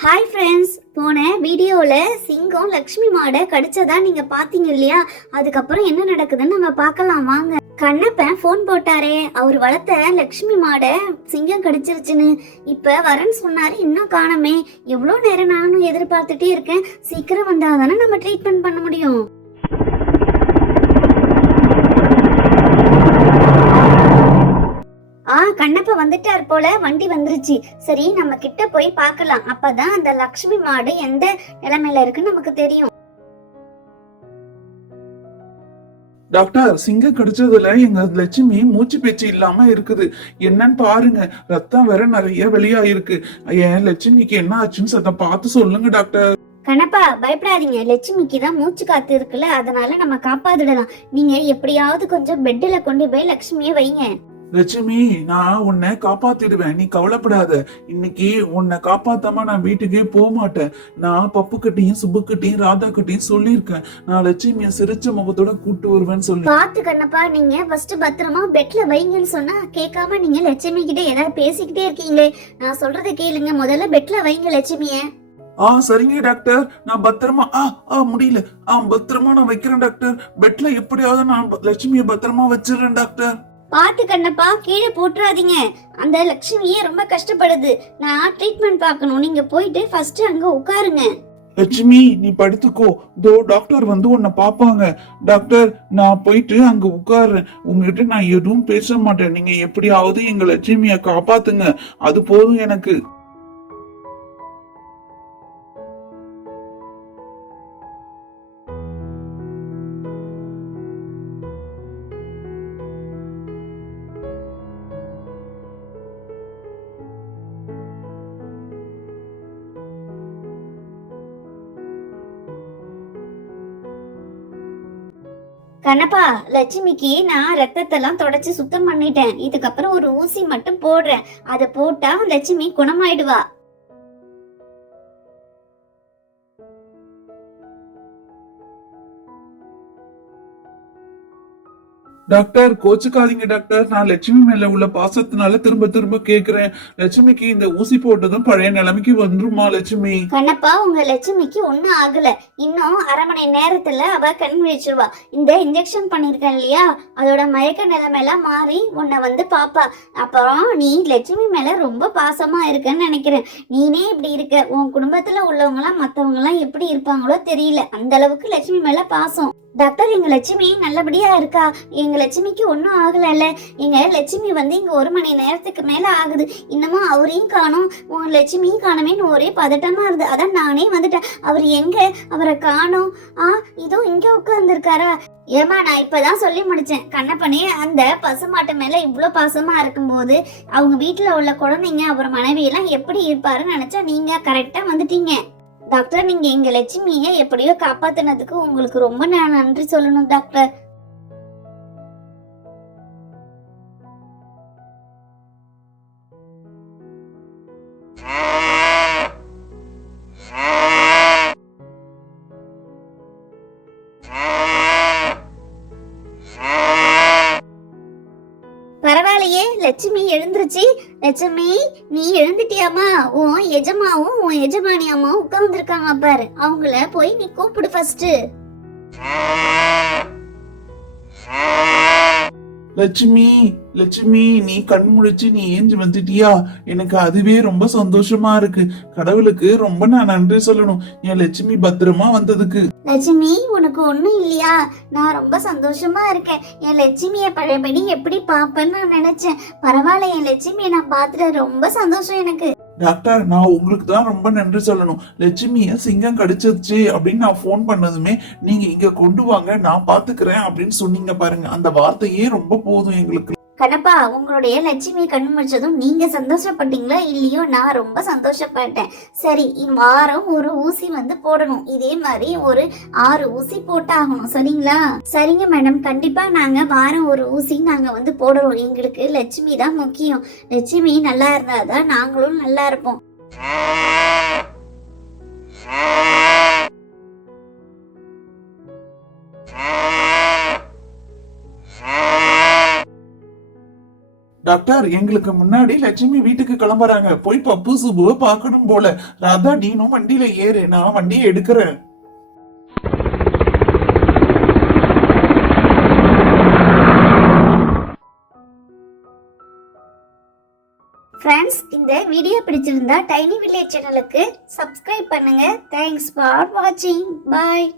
Hi friends, போன வீடியோவில் சிங்கம் லக்ஷ்மி மாடை கடிச்சதா நீங்கள் பார்த்தீங்க இல்லையா? அதுக்கப்புறம் என்ன நடக்குதுன்னு நம்ம பார்க்கலாம் வாங்க. கண்ணப்பன் ஃபோன் போட்டாரே, அவர் வளர்த்த லக்ஷ்மி மாடை சிங்கம் கடிச்சிருச்சுன்னு. இப்போ வரேன்னு சொன்னாரு, இன்னும் காணமே. எவ்வளோ நேரம் நானும் எதிர்பார்த்துட்டே இருக்கேன். சீக்கிரம் வந்தால் தானே நம்ம ட்ரீட்மெண்ட் பண்ண முடியும். கண்ணப்ப வந்துட்டார் போல, வண்டி வந்துருச்சு. சரி, நம்ம கிட்ட போய் பார்க்கலாம். அப்பதான் அந்த லக்ஷ்மி மாடு எந்த நிலைமையில இருக்குன்னு நமக்கு தெரியும். டாக்டர், சிங்கம் கடிச்சதுல எங்க லட்சுமி மூச்சு பேச்சு இல்லாம இருக்குது. என்னன்னு பாருங்க, ரத்தம் வேற நிறைய வெளியாயிருக்கு. என் லட்சுமிக்கு என்ன ஆச்சுன்னு சத்த பார்த்து சொல்லுங்க டாக்டர். கண்ணப்பா, பயப்படாதீங்க. லட்சுமிக்கு தான் மூச்சு காத்து இருக்குல்ல, அதனால நம்ம காப்பாத்திடலாம். நீங்க எப்படியாவது கொஞ்சம் பெட்ல கொண்டு போய் லட்சுமியை வைங்க. லட்சுமி, நான் உன்னை காப்பாத்திடுவேன், நீ கவலைப்படாத. இன்னைக்கு உன்னை காப்பாத்தாம நான் வீட்டுக்கே போக மாட்டேன். நான் பப்பு கிட்டையும் சுப்பு கிட்டையும் ராதா கிட்டையும் சொல்லியிருக்கேன், நான் லட்சுமிய சிரிச்ச முகத்தோட கூட்டு வருவேன்னு சொல்லி. பாத்து கண்ணப்பா, நீங்க ஃபர்ஸ்ட் பத்திரமா பெட்ல வைங்கன்னு சொன்னா கேட்காம நீங்க லட்சுமி கிட்ட ஏதாவது பேசிக்கிட்டே இருக்கீங்களே. நான் சொல்றதை கேளுங்க, முதல்ல பெட்ல வைங்க லட்சுமிய. சரிங்க டாக்டர், நான் பத்திரமா முடியல. பத்திரமா நான் வைக்கிறேன் டாக்டர். பெட்ல எப்படியாவது நான் லட்சுமிய பத்திரமா வச்சிடறேன் டாக்டர். பாத்து கண்ணப்பா, கீழே போட்டுறாதீங்க. அந்த லட்சுமியே ரொம்ப கஷ்டப்படுது. நான் ட்ரீட்மெண்ட் பார்க்கணும். நீங்க போயிட்டு ஃபர்ஸ்ட் அங்க உட்காருங்க. லட்சுமி, நீ படுத்துக்கோ. டாக்டர் வந்து உன்னை பாப்பாங்க. டாக்டர், நான் போயிட்டு அங்க உட்காருறேன். உங்ககிட்ட நான் எதுவும் பேச மாட்டேன். நீங்க எப்படியாவது எங்க லட்சுமிய காப்பாத்துங்க, அது போதும் எனக்கு. கண்ணப்பா, லட்சுமிக்கு நான் ரத்தத்தெல்லாம் தொடச்சு சுத்தம் பண்ணிட்டேன். இதுக்கப்புறம் ஒரு ஊசி மட்டும் போடுறேன். அதை போட்டா லட்சுமி குணமாயிடுவா. டாக்டர், கோச்சுக்காதீங்க டாக்டர். நான் லட்சுமி மேல உள்ள பாசத்தினால திரும்ப திரும்ப கேக்குறேன். லட்சுமிக்கு இந்த ஊசி போட்டதும் பழைய நிலைமைக்கு வந்துருமா லட்சுமி? கண்ணப்பா, உங்க லட்சுமிக்கு ஒண்ணும் ஆகல. இன்னும் அரை மணி நேரத்துல அவ கண் விழிச்சிருவா. இந்த இன்ஜெக்ஷன் பண்ணிருக்கேன் இல்லையா, அதோட மயக்க நிலைமையெல்லாம் மாறி உன்னை வந்து பாப்பா. அப்புறம் நீ லட்சுமி மேல ரொம்ப பாசமா இருக்கன்னு நினைக்கிறேன். நீனே இப்படி இருக்க, உன் குடும்பத்துல உள்ளவங்க எல்லாம் மத்தவங்க எல்லாம் எப்படி இருப்பாங்களோ தெரியல, அந்த அளவுக்கு லட்சுமி மேல பாசம். டாக்டர், எங்க லட்சுமி நல்லபடியா இருக்கா? எங்க லட்சுமிக்கு ஒன்றும் ஆகல. எங்க லட்சுமி வந்து இங்க 1 மணி நேரத்துக்கு மேல ஆகுது. இன்னமும் அவரையும் காணோம், உங்க லட்சுமியும் காணமேன்னு ஒரே பதட்டமா இருந்தது. அதான் நானே வந்துட்டேன். அவர் எங்க? அவரை காணோம். இதோ இங்க உட்கார்ந்துருக்காரா? ஏமா, நான் இப்பதான் சொல்லி முடிச்சேன். கண்ணப்பனே அந்த பசுமாட்டு மேல இவ்வளவு பாசமா இருக்கும்போது அவங்க வீட்டுல உள்ள குழந்தைங்க அப்புறம் மனைவி எல்லாம் எப்படி இருப்பாருன்னு நினைச்சா நீங்க கரெக்டா வந்துட்டீங்க. டாக்டர், நீங்க எங்க லட்சுமியை எப்படியோ காப்பாத்தினதுக்கு உங்களுக்கு ரொம்ப நன்றி சொல்லணும் டாக்டர். பரவாயில்லையே, லட்சுமி எழுந்துருச்சு. லட்சுமி, நீ எழுந்துட்டியாமா? உன் எஜமாவும் உன் எஜமானி அம்மாவும் உட்கார்ந்துருக்காங்க பாரு, அவங்கள போய் நீ கூப்பிடு ஃபர்ஸ்ட். லட்சுமி, லட்சுமி, நீ கண் முழிச்சு நீ ஏஞ்சி வந்துட்டியா? எனக்கு அதுவே ரொம்ப சந்தோஷமா இருக்கு. கடவுளுக்கு ரொம்ப நான் நன்றி சொல்லணும், என் லட்சுமி பத்திரமா வந்ததுக்கு. லட்சுமி, உனக்கு ஒண்ணும் இல்லையா? நான் ரொம்ப சந்தோஷமா இருக்கேன். என் லட்சுமிய பழையபடி எப்படி பாப்பேன்னு நான் நினைச்சேன். பரவாயில்ல, என் லட்சுமியை நான் பார்த்துட்டு ரொம்ப சந்தோஷம் எனக்கு. டாக்டர், நான் உங்களுக்கு தான் ரொம்ப நன்றி சொல்லணும். லட்சுமிய சிங்கம் கடிச்சிருச்சு அப்படின்னு நான் போன் பண்ணதுமே நீங்க இங்க கொண்டு வாங்க, நான் பாத்துக்கிறேன் அப்படின்னு சொன்னீங்க பாருங்க. அந்த வார்த்தையே ரொம்ப போதும் எங்களுக்கு. கண்ணப்பா, உங்களுடைய லட்சுமி கண் முடிச்சதும் நீங்க சந்தோஷப்பட்டீங்களோ இல்லையோ, நான் ரொம்ப சந்தோஷப்பட்டேன். சரி, வாரம் ஒரு ஊசி வந்து போடணும். இதே மாதிரி ஒரு 6 ஊசி போட்டாகணும், சரிங்களா? சரிங்க மேடம், கண்டிப்பா நாங்க வாரம் ஒரு ஊசி நாங்க வந்து போடுறோம். எங்களுக்கு லட்சுமி தான் முக்கியம். லட்சுமி நல்லா இருந்தாதான் நாங்களும் நல்லா இருப்போம். டாக்டர் எங்களுக்கு முன்னாடி லட்சுமி வீட்டுக்கு கிளம்புறாங்க, போய் பப்பு சுபுவை பார்க்கணும் போல. ராதா நீனும் வண்டியில ஏறு, நான் வண்டியை எடுக்கிறேன். ஃப்ரெண்ட்ஸ், இந்த வீடியோ பிடிச்சிருந்தா டைனி வில்லேஜ் சேனலுக்கு சப்ஸ்கிரைப் பண்ணுங்க. தேங்க்ஸ் ஃபார் வாட்சிங். பாய்.